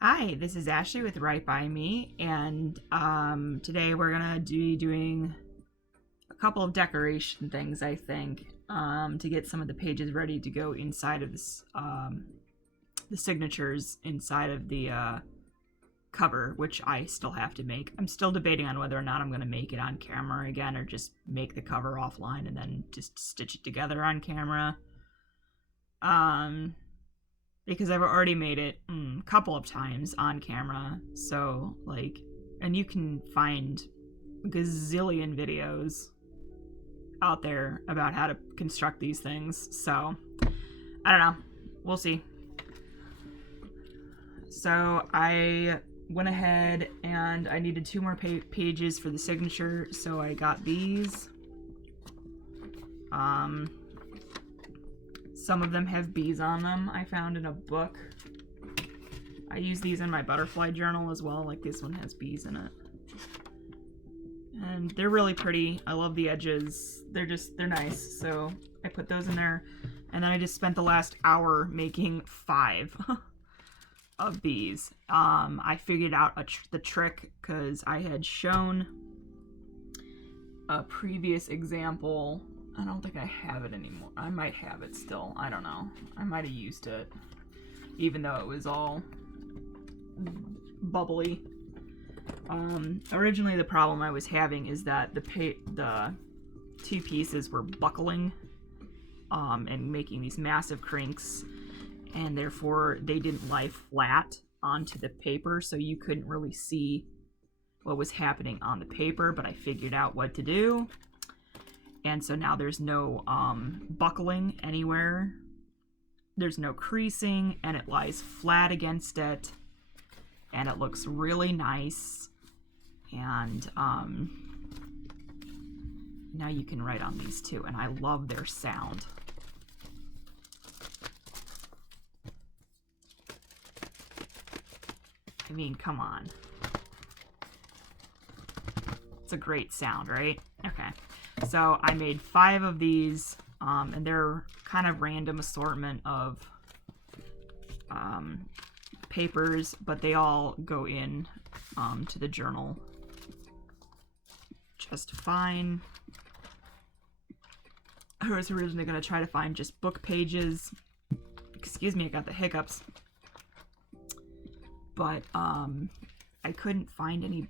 Hi, this is Ashley with Right By Me, and today we're gonna be doing a couple of decoration things, I think, to get some of the pages ready to go inside of this, the signatures inside of the cover, which I still have to make. I'm still debating on whether or not I'm gonna make it on camera again or just make the cover offline and then just stitch it together on camera. Um, because I've already made it a couple of times on camera. So, like, and you can find a gazillion videos out there about how to construct these things. So, I don't know. We'll see. So, I went ahead and I needed two more pages for the signature. So, I got these. Some of them have bees on them, I found in a book. I use these in my butterfly journal as well, like this one has bees in it. And they're really pretty. I love the edges. They're nice. So I put those in there. And then I just spent the last hour making 5 of these. I figured out the trick because I had shown a previous example. I don't think I have it anymore. I might have it still. I don't know. I might have used it, even though it was all bubbly. Originally, the problem I was having is that the two pieces were buckling and making these massive crinks, and therefore they didn't lie flat onto the paper, so you couldn't really see what was happening on the paper, but I figured out what to do. And so now there's no buckling anywhere. There's no creasing, and it lies flat against it. And it looks really nice. And now you can write on these too. And I love their sound. I mean, come on. It's a great sound, right? Okay. So I made 5 of these, and they're kind of random assortment of papers, but they all go in to the journal just fine. I was originally going to try to find just book pages. Excuse me, I got the hiccups. But I couldn't find any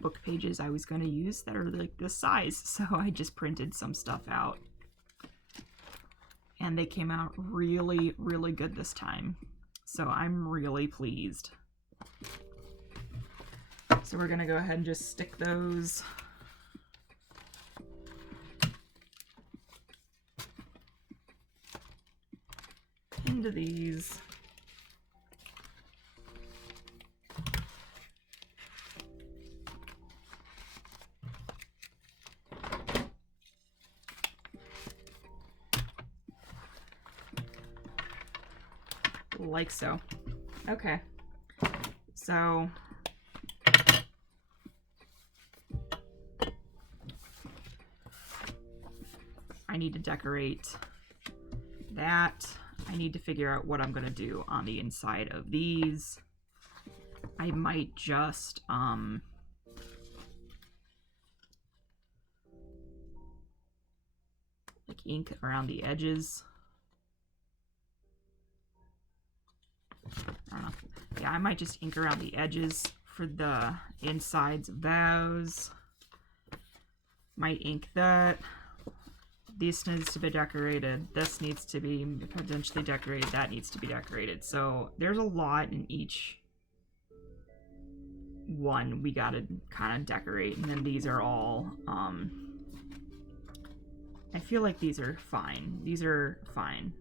book pages I was going to use that are like this size, so I just printed some stuff out, and they came out really, really good this time, so I'm really pleased. So we're gonna go ahead and just stick those into these. Like so. Okay. So I need to decorate that. I need to figure out what I'm going to do on the inside of these. I might just like ink around the edges. I don't know. Yeah, I might just ink around the edges for the insides of those. Might ink that. This needs to be decorated. This needs to be potentially decorated. That needs to be decorated. So there's a lot in each one we gotta kind of decorate. And then these are all, I feel like these are fine. These are fine.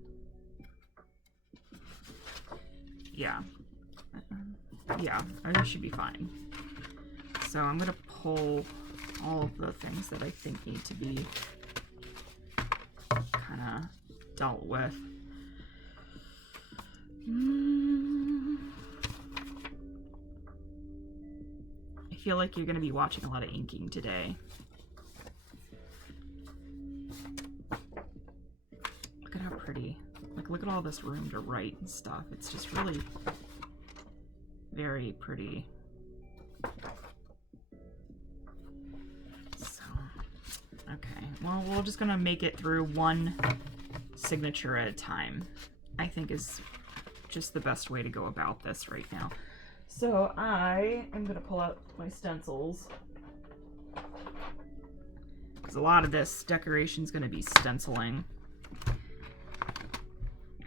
Yeah. Yeah, they should be fine. So I'm gonna pull all of the things that I think need to be kind of dealt with. I feel like you're gonna be watching a lot of inking today. Look at how pretty. Like, look at all this room to write and stuff. It's just really Very pretty. So, okay. Well, we're just gonna make it through one signature at a time. I think is just the best way to go about this right now. So I am gonna pull out my stencils, because a lot of this decoration is gonna be stenciling.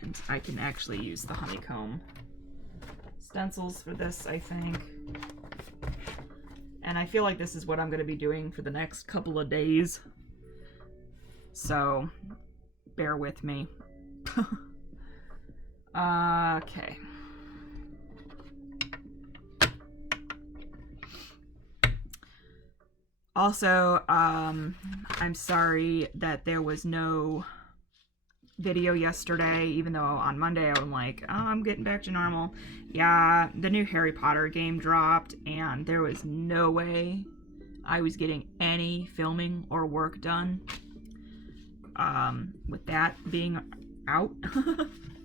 And I can actually use the honeycomb stencils for this, I think. And I feel like this is what I'm going to be doing for the next couple of days. So, bear with me. Okay. Also, I'm sorry that there was no video yesterday, even though on Monday I'm like, oh, I'm getting back to normal. Yeah, the new Harry Potter game dropped, and there was no way I was getting any filming or work done with that being out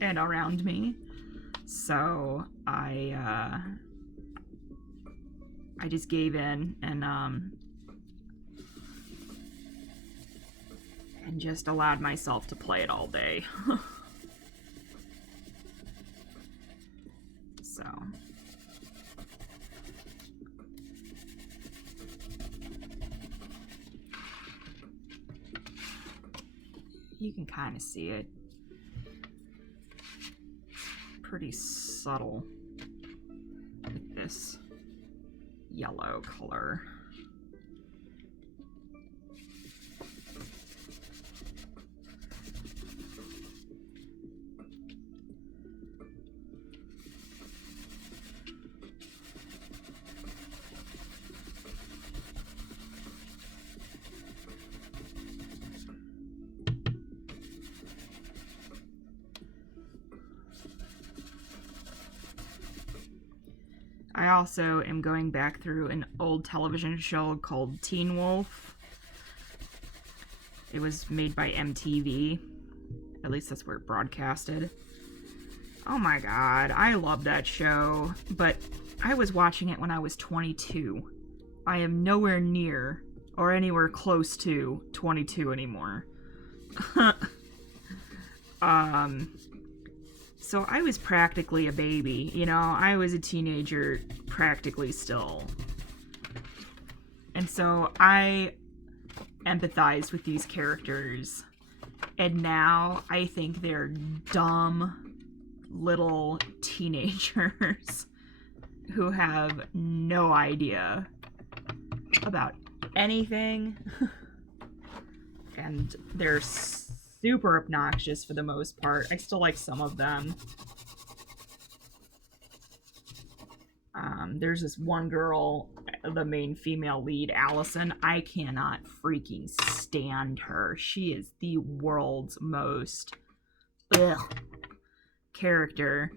and around me. So I just gave in and just allowed myself to play it all day. So. You can kind of see it. Pretty subtle with this yellow color. I also am going back through an old television show called Teen Wolf. It was made by MTV. At least that's where it broadcasted. Oh my god, I love that show. But I was watching it when I was 22. I am nowhere near or anywhere close to 22 anymore. So I was practically a baby, you know, I was a teenager practically still. And so I empathized with these characters. And now I think they're dumb little teenagers who have no idea about anything. And they're super obnoxious for the most part. I still like some of them. There's this one girl, the main female lead, Allison. I cannot freaking stand her. She is the world's most character.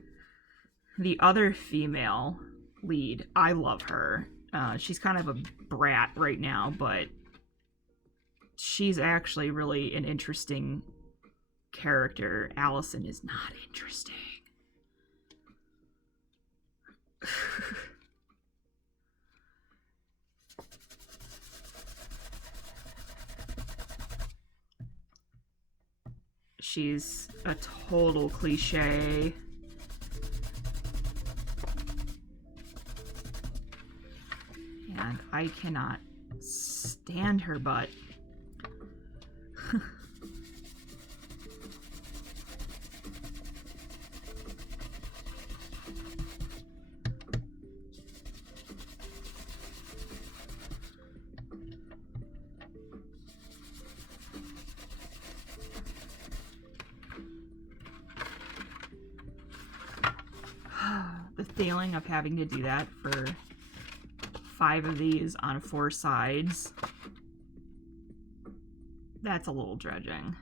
The other female lead, I love her. She's kind of a brat right now, but she's actually really an interesting character. Allison is not interesting. She's a total cliche. And I cannot stand her butt. The feeling of having to do that for 5 of these on 4 sides, that's a little dredging.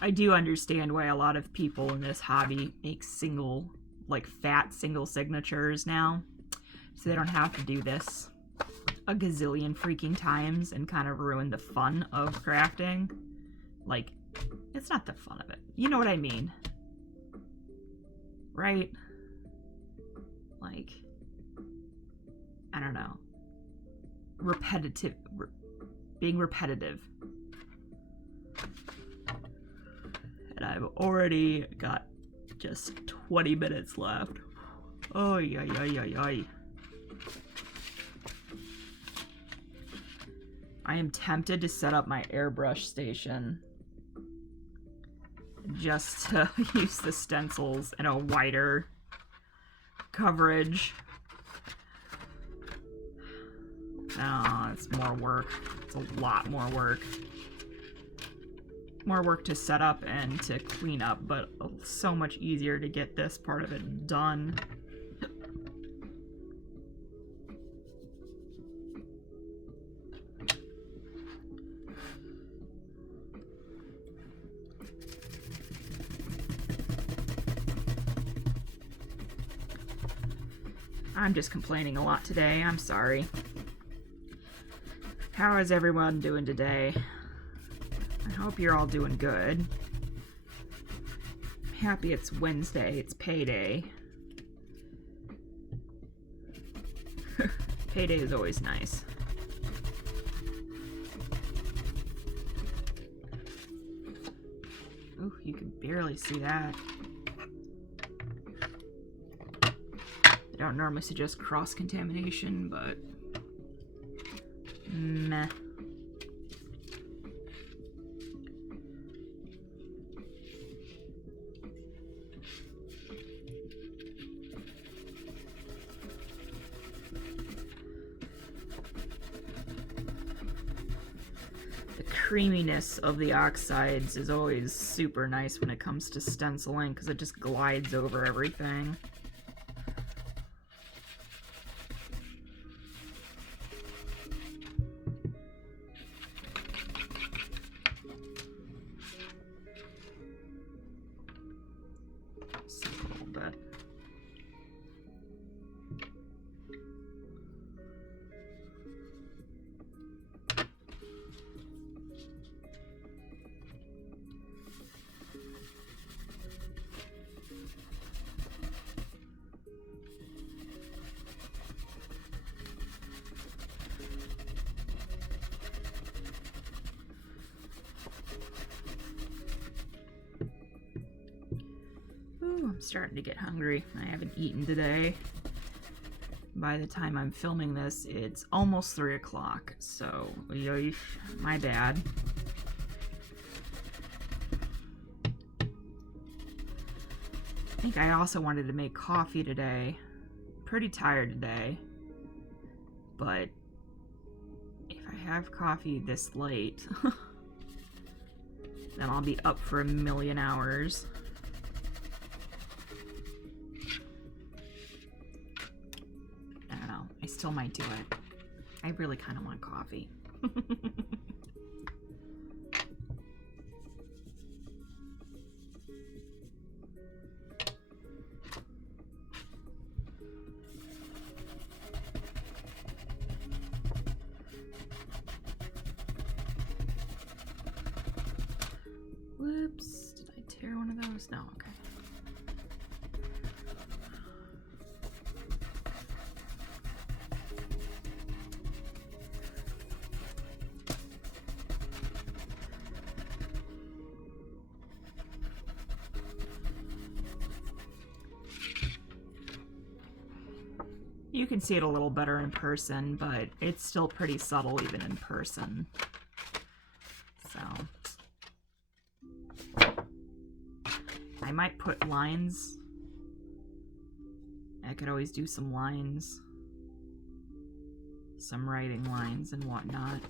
I do understand why a lot of people in this hobby make fat single signatures now, so they don't have to do this a gazillion freaking times and kind of ruin the fun of crafting. Like, it's not the fun of it. You know what I mean? right? Like, I don't know. Being repetitive. And I've already got just 20 minutes left. Oy, oy, oy, oy, oy. I am tempted to set up my airbrush station just to use the stencils in a wider coverage. Oh, it's more work. It's a lot more work. More work to set up and to clean up, but so much easier to get this part of it done. I'm just complaining a lot today. I'm sorry. How is everyone doing today? I hope you're all doing good. I'm happy it's Wednesday. It's payday. Payday is always nice. Ooh, you can barely see that. I don't normally suggest cross-contamination, but meh. The creaminess of the oxides is always super nice when it comes to stenciling because it just glides over everything. I'm starting to get hungry. I haven't eaten today. By the time I'm filming this, it's almost 3 o'clock, so yoish, my bad. I think I also wanted to make coffee today. Pretty tired today, but if I have coffee this late, then I'll be up for a million hours. I still might do it. I really kind of want coffee. Whoops, did I tear one of those? No, okay. You can see it a little better in person, but it's still pretty subtle even in person. So I might put lines. I could always do some lines, some writing lines and whatnot.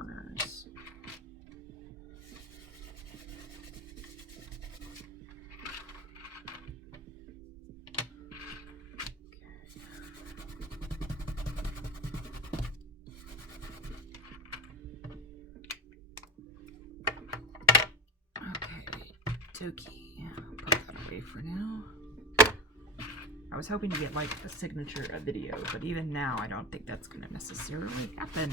corners. Dokie, put that away for now. I was hoping to get like a signature a video, but even now I don't think that's gonna necessarily happen.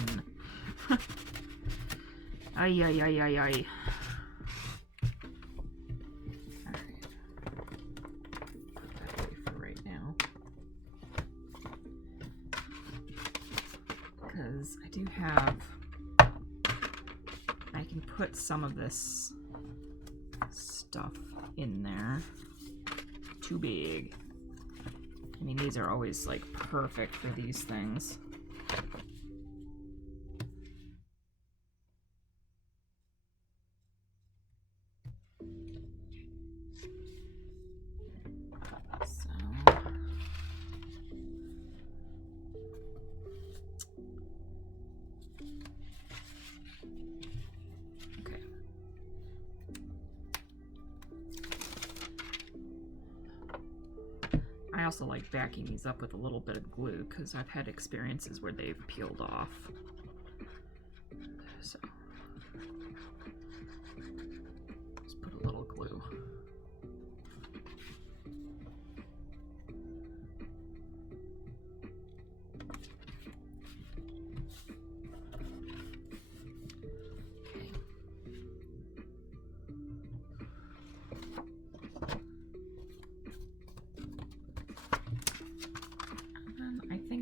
Ay ay ay ay ay. Alright. Put that away for right now. Because I do have, I can put some of this stuff in there. Too big. I mean, these are always like perfect for these things. So okay. I also like backing these up with a little bit of glue because I've had experiences where they've peeled off. So just put a little glue.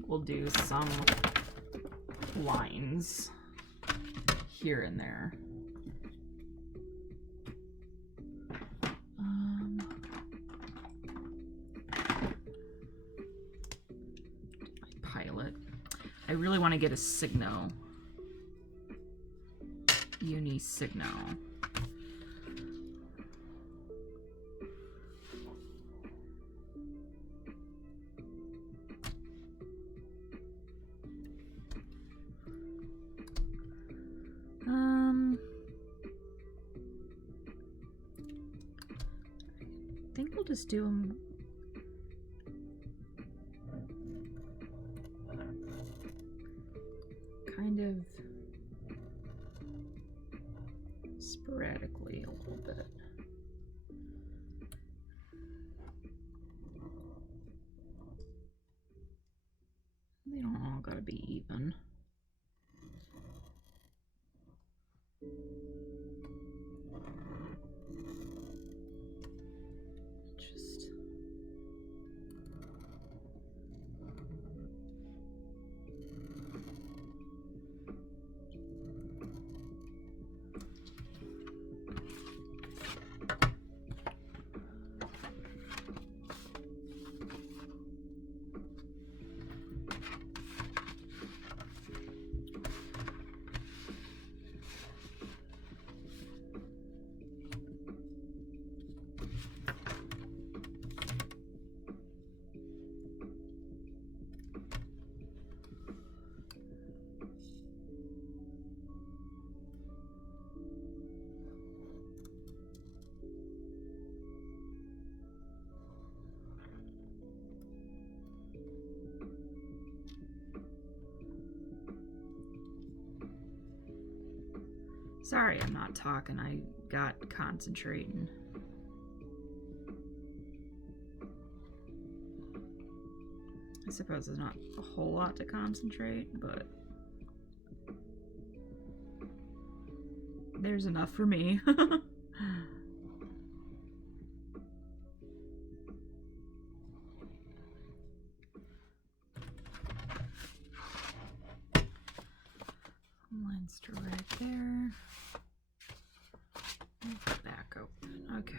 We'll do some lines here and there. My pilot. I really want to get a Signo. Uni Signo. I think we'll just do them kind of sporadically a little bit. They don't all gotta be even. Sorry, I'm not talking. I got concentrating. I suppose there's not a whole lot to concentrate, but there's enough for me. Lines to right there. Back open. Okay.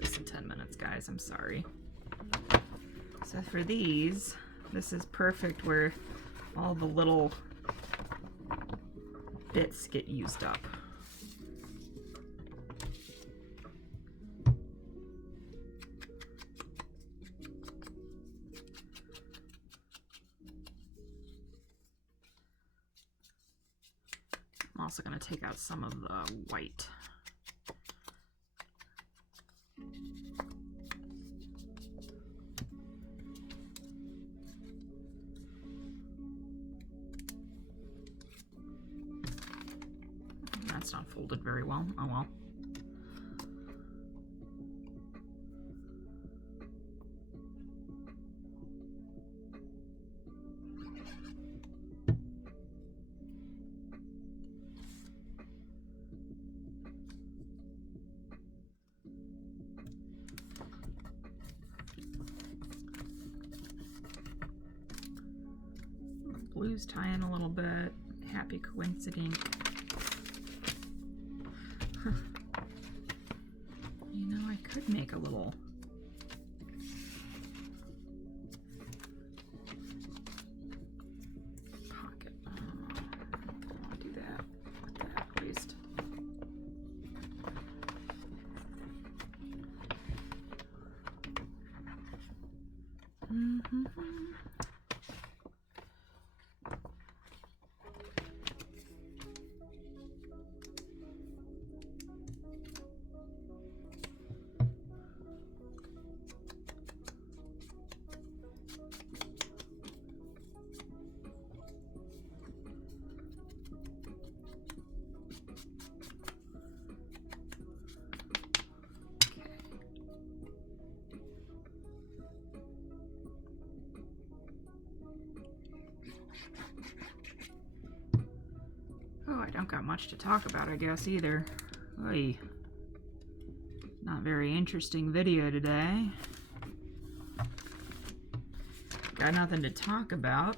This in 10 minutes, guys. I'm sorry. So for these, This is perfect where all the little bits get used up. I'm also going to take out some of the white. That's not folded very well. Oh well. Blues tie in a little bit. Happy coincidence. You know, I could make a little pocket. I'll do that with that at least. Oh, I don't got much to talk about, I guess, either. Oy. Not very interesting video today. Got nothing to talk about.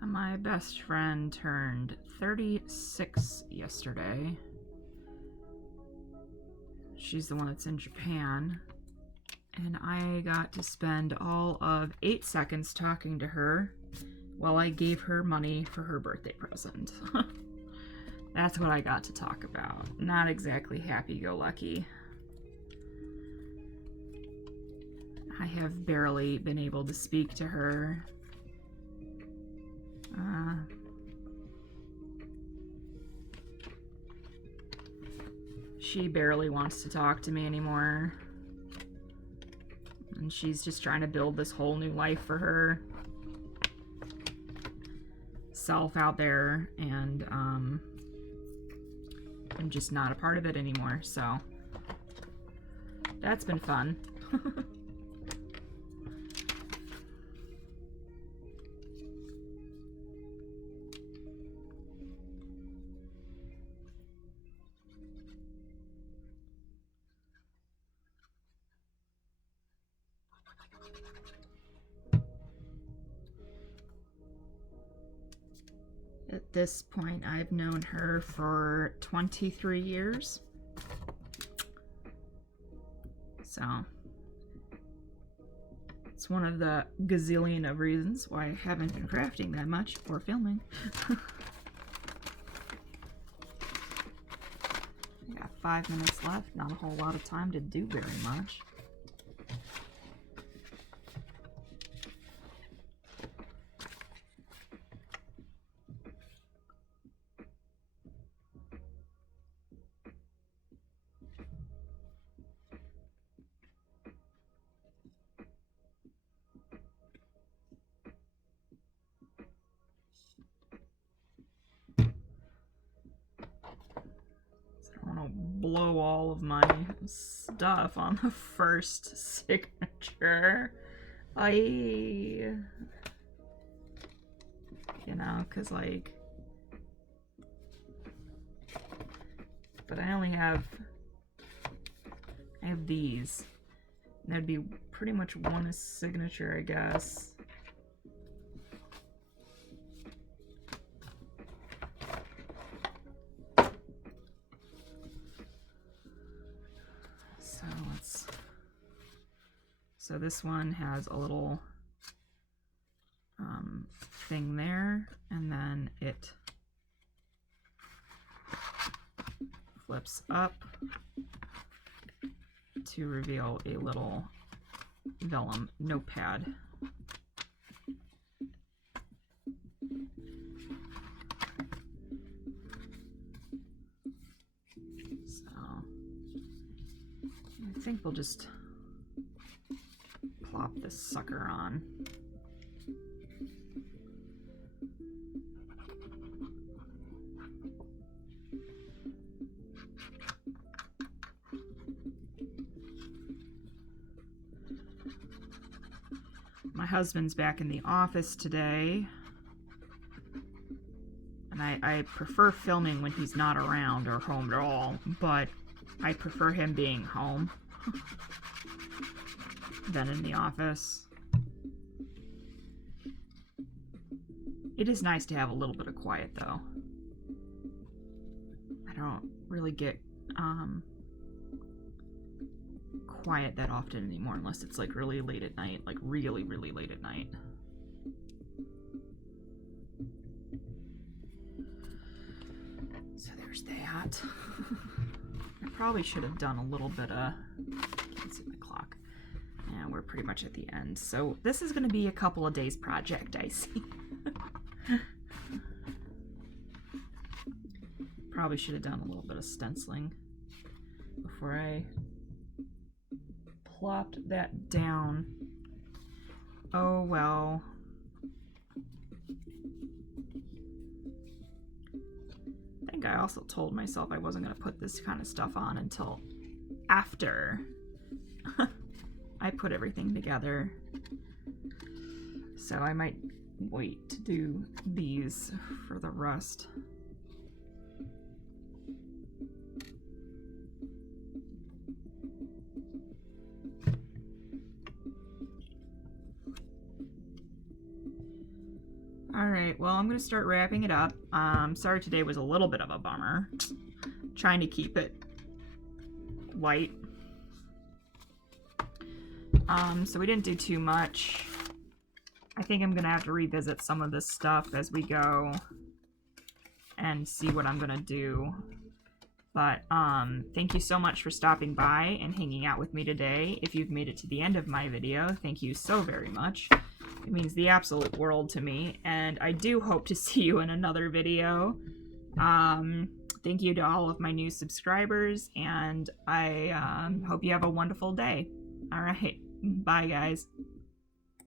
My best friend turned 36 yesterday. She's the one that's in Japan. And I got to spend all of 8 seconds talking to her while I gave her money for her birthday present. That's what I got to talk about. Not exactly happy-go-lucky. I have barely been able to speak to her. She barely wants to talk to me anymore. And she's just trying to build this whole new life for her self out there, and I'm just not a part of it anymore, so that's been fun. At this point, I've known her for 23 years. So, it's one of the gazillion of reasons why I haven't been crafting that much or filming. I got 5 minutes left, not a whole lot of time to do very much. blow all of my stuff on the first signature. You know, because, like... But I only have... I have these. That'd be pretty much one signature, I guess. So this one has a little thing there, and then it flips up to reveal a little vellum notepad. So I think we'll just plop this sucker on. My husband's back in the office today, and I prefer filming when he's not around or home at all, but I prefer him being home than in the office. It is nice to have a little bit of quiet, though. I don't really get quiet that often anymore, unless it's like really late at night, like really, really late at night. So there's that. I probably should have done a little bit of... Can't see my clock. Yeah, we're pretty much at the end. So this is going to be a couple of days project, I see. Probably should have done a little bit of stenciling before I plopped that down. Oh well. I think I also told myself I wasn't going to put this kind of stuff on until after I put everything together. So I might wait to do these for the rest. Alright, well, I'm going to start wrapping it up. Sorry today was a little bit of a bummer. Trying to keep it light. So we didn't do too much. I think I'm going to have to revisit some of this stuff as we go and see what I'm going to do. But thank you so much for stopping by and hanging out with me today. If you've made it to the end of my video, thank you so very much. It means the absolute world to me, and I do hope to see you in another video. Thank you to all of my new subscribers, and I hope you have a wonderful day. All right, bye guys.